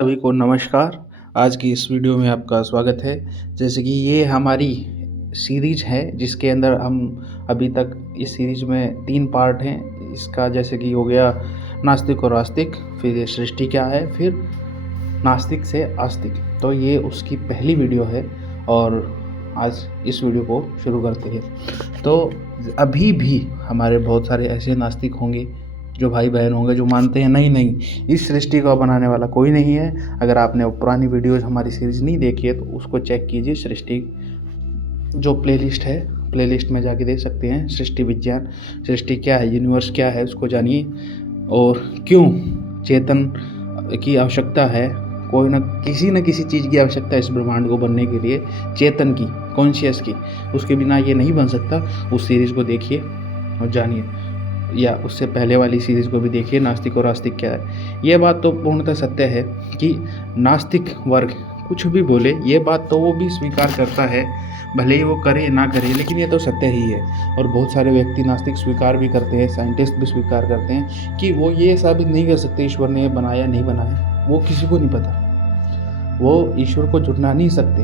सभी को नमस्कार। आज की इस वीडियो में आपका स्वागत है। जैसे कि ये हमारी सीरीज है जिसके अंदर हम अभी तक इस सीरीज में 3 पार्ट हैं। इसका जैसे कि हो गया नास्तिक और आस्तिक, फिर ये सृष्टि क्या है, फिर नास्तिक से आस्तिक। तो ये उसकी पहली वीडियो है और आज इस वीडियो को शुरू करते हैं। तो अभी भी हमारे बहुत सारे ऐसे नास्तिक होंगे, जो भाई बहन होंगे, जो मानते हैं नहीं इस सृष्टि को बनाने वाला कोई नहीं है। अगर आपने पुरानी वीडियोज़ हमारी सीरीज़ नहीं देखी है तो उसको चेक कीजिए। सृष्टि जो प्लेलिस्ट है, प्लेलिस्ट में जाके देख सकते हैं। सृष्टि विज्ञान, सृष्टि क्या है, यूनिवर्स क्या है, उसको जानिए। और क्यों चेतन की आवश्यकता है, कोई ना किसी चीज़ की आवश्यकता है इस ब्रह्मांड को बनने के लिए, चेतन की, कॉन्शियस की। उसके बिना ये नहीं बन सकता। उस सीरीज़ को देखिए और जानिए, या उससे पहले वाली सीरीज़ को भी देखिए, नास्तिक और आस्तिक क्या है। ये बात तो पूर्णतः सत्य है कि नास्तिक वर्ग कुछ भी बोले, ये बात तो वो भी स्वीकार करता है, भले ही वो करे ना करे, लेकिन ये तो सत्य ही है। और बहुत सारे व्यक्ति नास्तिक स्वीकार भी करते हैं, साइंटिस्ट भी स्वीकार करते हैं कि वो ये साबित नहीं कर सकते ईश्वर ने बनाया नहीं बनाया। वो किसी को नहीं पता, वो ईश्वर को जुटना नहीं सकते।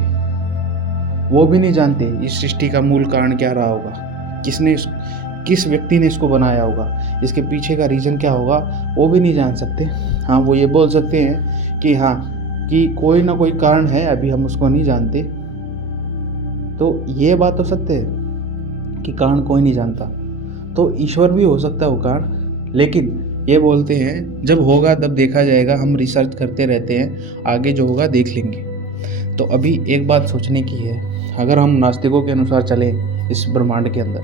वो भी नहीं जानते इस सृष्टि का मूल कारण क्या रहा होगा, किस व्यक्ति ने इसको बनाया होगा, इसके पीछे का रीज़न क्या होगा, वो भी नहीं जान सकते। हाँ, वो ये बोल सकते हैं कि हाँ, कि कोई ना कोई कारण है, अभी हम उसको नहीं जानते। तो ये बात तो सत्य है कि कारण कोई नहीं जानता। तो ईश्वर भी हो सकता है वो कारण, लेकिन ये बोलते हैं जब होगा तब देखा जाएगा, हम रिसर्च करते रहते हैं, आगे जो होगा देख लेंगे। तो अभी एक बात सोचने की है, अगर हम नास्तिकों के अनुसार चलें इस ब्रह्मांड के अंदर,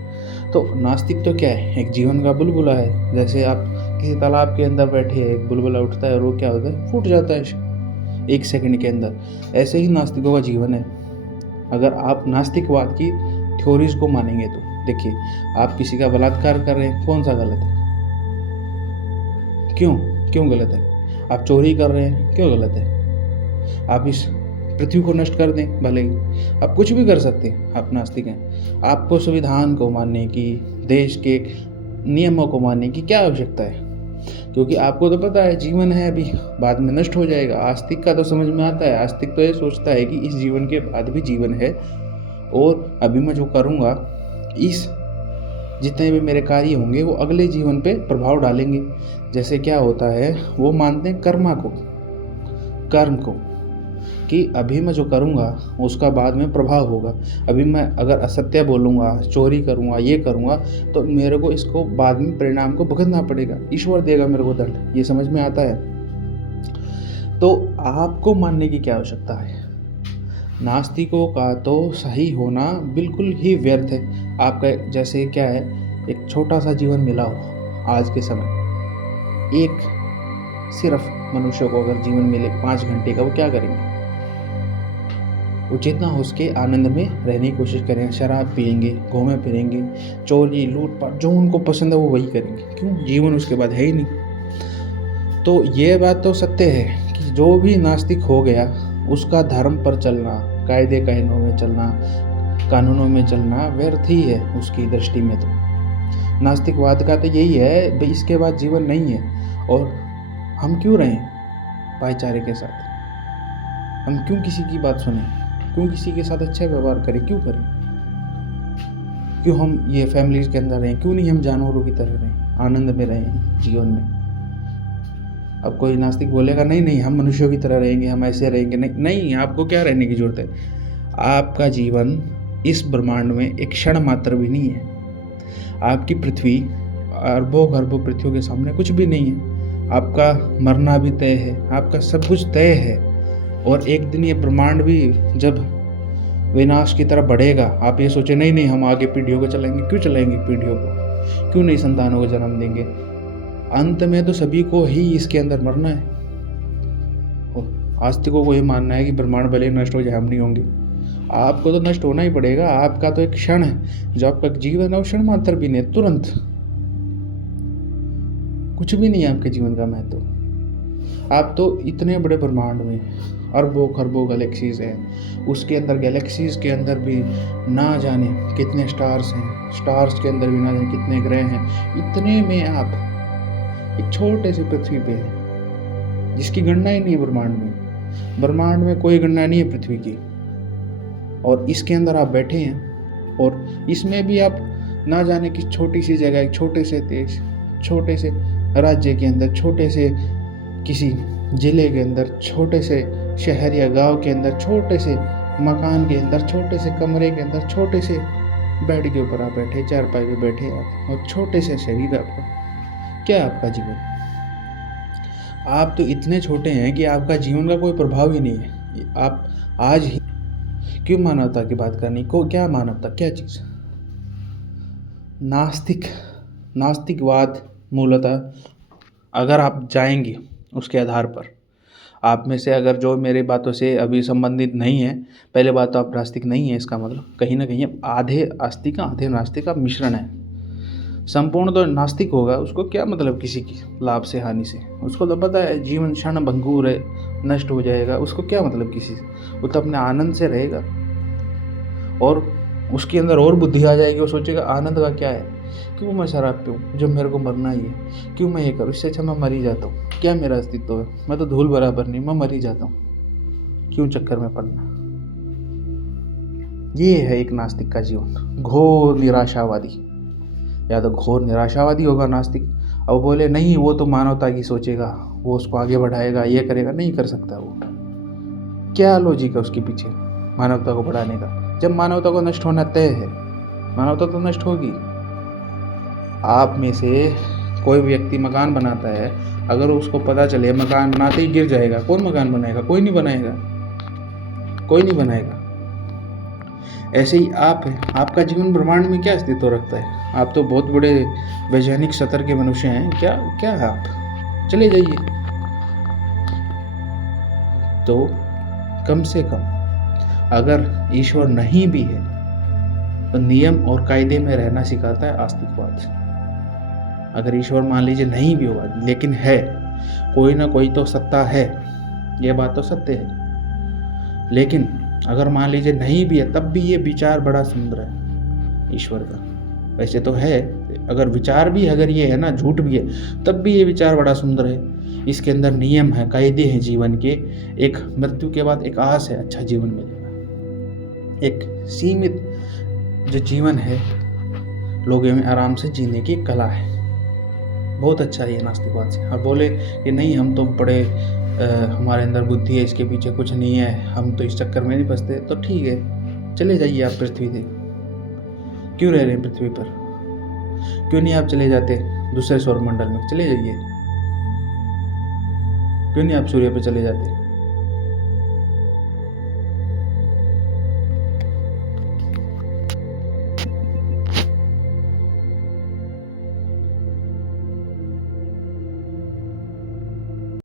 तो नास्तिक तो क्या है, एक जीवन का बुलबुला है। जैसे आप किसी तालाब के अंदर बैठे हैं, एक बुलबुला उठता है और वो क्या होता है, फूट जाता है 1 सेकंड के अंदर। ऐसे ही नास्तिकों का जीवन है। अगर आप नास्तिकवाद की थ्योरीज को मानेंगे तो देखिए, आप किसी का बलात्कार कर रहे हैं, कौन सा गलत है, क्यों गलत है? आप चोरी कर रहे हैं, क्यों गलत है? आप इस पृथ्वी को नष्ट कर दें, भले ही आप कुछ भी कर सकते हैं, आप नास्तिक हैं। आपको संविधान को मानने की, देश के नियमों को मानने की क्या आवश्यकता है? क्योंकि आपको तो पता है जीवन है, अभी बाद में नष्ट हो जाएगा। आस्तिक का तो समझ में आता है, आस्तिक तो ये सोचता है कि इस जीवन के बाद भी जीवन है, और अभी मैं जो करूँगा, इस जितने भी मेरे कार्य होंगे वो अगले जीवन पे प्रभाव डालेंगे। जैसे क्या होता है, वो मानते हैं कर्म को, कि अभी मैं जो करूँगा उसका बाद में प्रभाव होगा। अभी मैं अगर असत्य बोलूँगा, चोरी करूँगा, ये करूँगा, तो मेरे को इसको बाद में परिणाम को भुगतना पड़ेगा, ईश्वर देगा मेरे को दंड। ये समझ में आता है? तो आपको मानने की क्या आवश्यकता है? नास्तिकों का तो सही होना बिल्कुल ही व्यर्थ है। आपका जैसे क्या है, एक छोटा सा जीवन मिला हो आज के समय, एक सिर्फ मनुष्य को अगर जीवन मिले 5 घंटे का, वो क्या करेंगे? वो जितना हो उसके आनंद में रहने की कोशिश करेंगे, शराब पिएंगे, घूमे फिरेंगे, चोरी लूटपाट, जो उनको पसंद है वो वही करेंगे। क्यों? जीवन उसके बाद है ही नहीं। तो ये बात तो सत्य है कि जो भी नास्तिक हो गया, उसका धर्म पर चलना, कायदे कानूनों में चलना व्यर्थ ही है उसकी दृष्टि में। तो नास्तिकवाद का तो यही है, भाई इसके बाद जीवन नहीं है, और हम क्यों रहें भाईचारे के साथ? हम क्यों किसी की बात सुने? क्यों किसी के साथ अच्छा व्यवहार करें? क्यों करें? क्यों हम ये फैमिलीज के अंदर रहें? क्यों नहीं हम जानवरों की तरह रहें, आनंद में रहें जीवन में? अब कोई नास्तिक बोलेगा नहीं हम मनुष्यों की तरह रहेंगे, हम ऐसे रहेंगे। नहीं, आपको क्या रहने की जरूरत है? आपका जीवन इस ब्रह्मांड में एक क्षण मात्र भी नहीं है। आपकी पृथ्वी अरबों खरबों पृथ्वियों के सामने कुछ भी नहीं है। आपका मरना भी तय है, आपका सब कुछ तय है, और एक दिन ये ब्रह्मांड भी जब विनाश की तरफ बढ़ेगा, आप ये सोचे नहीं हम आगे पीढ़ियों को चलाएंगे। क्यों चलाएंगे पीढ़ियों को? क्यों नहीं संतानों को जन्म देंगे? अंत में तो सभी को ही इसके अंदर मरना है। आस्तिकों को ये मानना है कि ब्रह्मांड भले नष्ट हो जाए, हम नहीं होंगे। आपको तो नष्ट होना ही पड़ेगा। आपका तो एक क्षण है, जो आपका जीवन है वो क्षण मात्र भी नहीं, तुरंत कुछ भी नहीं है आपके जीवन का महत्व। आप तो इतने बड़े ब्रह्मांड में अरबों खरबों गैलेक्सीज हैं, उसके अंदर गैलेक्सीज के अंदर भी ना जाने कितने स्टार्स हैं, स्टार्स के अंदर भी ना जाने कितने ग्रह हैं। इतने में आप एक छोटे से पृथ्वी पे हैं, जिसकी गणना ही नहीं है ब्रह्मांड में। ब्रह्मांड में कोई गणना नहीं है पृथ्वी की, और इसके अंदर आप बैठे हैं, और इसमें भी आप ना जाने कि छोटी सी जगह, एक छोटे से देश, छोटे से राज्य के अंदर, छोटे से किसी ज़िले के अंदर, छोटे से शहर या गांव के अंदर, छोटे से मकान के अंदर, छोटे से कमरे के अंदर, छोटे से बेड के ऊपर आप बैठे, चारपाई पे बैठे आप, और छोटे से शरीर आपका। क्या आपका जीवन? आप तो इतने छोटे हैं कि आपका जीवन का कोई प्रभाव ही नहीं है। आप आज ही क्यों मानवता की बात करनी? को क्या मानवता, क्या चीज़? नास्तिकवाद मूलतः अगर आप जाएंगे उसके आधार पर, आप में से अगर जो मेरी बातों से अभी संबंधित नहीं है, पहले बात तो आप नास्तिक नहीं है, इसका मतलब कहीं ना कहीं आधे आस्तिक आधे नास्तिक का मिश्रण है। संपूर्ण तो नास्तिक होगा, उसको क्या मतलब किसी की लाभ से हानि से? उसको तो पता है जीवन क्षण भंगुर है, नष्ट हो जाएगा, उसको क्या मतलब किसी से? वो तो अपने आनंद से रहेगा, और उसके अंदर और बुद्धि आ जाएगी, वो सोचेगा आनंद का क्या है, क्यों मैं शराब पीऊँ जब मेरे को मरना ही है, क्यों मैं ये करूँ, इससे अच्छा मैं मर ही जाता हूँ, क्या मेरा अस्तित्व है, मैं तो धूल बराबर नहीं, मैं मर ही जाता हूँ, क्यों चक्कर में पड़ना। ये है एक नास्तिक का जीवन, घोर निराशावादी। या तो घोर निराशावादी होगा नास्तिक, अब बोले नहीं वो तो मानवता की सोचेगा, वो उसको आगे बढ़ाएगा, ये करेगा, नहीं कर सकता वो। क्या लॉजिक है उसके पीछे मानवता को बढ़ाने का? जब मानवता को नष्ट होना तय है, मानवता तो नष्ट होगी। आप में से कोई व्यक्ति मकान बनाता है, अगर उसको पता चले मकान बनाते ही गिर जाएगा, कौन मकान बनाएगा? कोई नहीं बनाएगा, कोई नहीं बनाएगा। ऐसे ही आप हैं, आपका जीवन ब्रह्मांड में क्या अस्तित्व रखता है? आप तो बहुत बड़े वैज्ञानिक स्तर के मनुष्य हैं, क्या है आप? चले जाइए। तो कम से कम अगर ईश्वर नहीं भी है तो नियम और कायदे में रहना सिखाता है आस्तिकवाद। अगर ईश्वर मान लीजिए नहीं भी होगा, लेकिन है, कोई ना कोई तो सत्ता है, यह बात तो सत्य है। लेकिन अगर मान लीजिए नहीं भी है, तब भी ये विचार बड़ा सुंदर है ईश्वर का। वैसे तो है, अगर विचार भी अगर ये है ना, झूठ भी है, तब भी ये विचार बड़ा सुंदर है। इसके अंदर नियम है, कायदे हैं जीवन के, एक मृत्यु के बाद एक आस है अच्छा जीवन मिलेगा, एक सीमित जो जीवन है लोगों में आराम से जीने की कला है। बहुत अच्छा है ये नास्तिकवाद से। अब बोले कि नहीं हम तो बड़े हमारे अंदर बुद्धि है, इसके पीछे कुछ नहीं है, हम तो इस चक्कर में नहीं फंसते, तो ठीक है, चले जाइए आप पृथ्वी से। क्यों रह रहे हैं पृथ्वी पर? क्यों नहीं आप चले जाते दूसरे सौर मंडल में? चले जाइए। क्यों नहीं आप सूर्य पे चले जाते?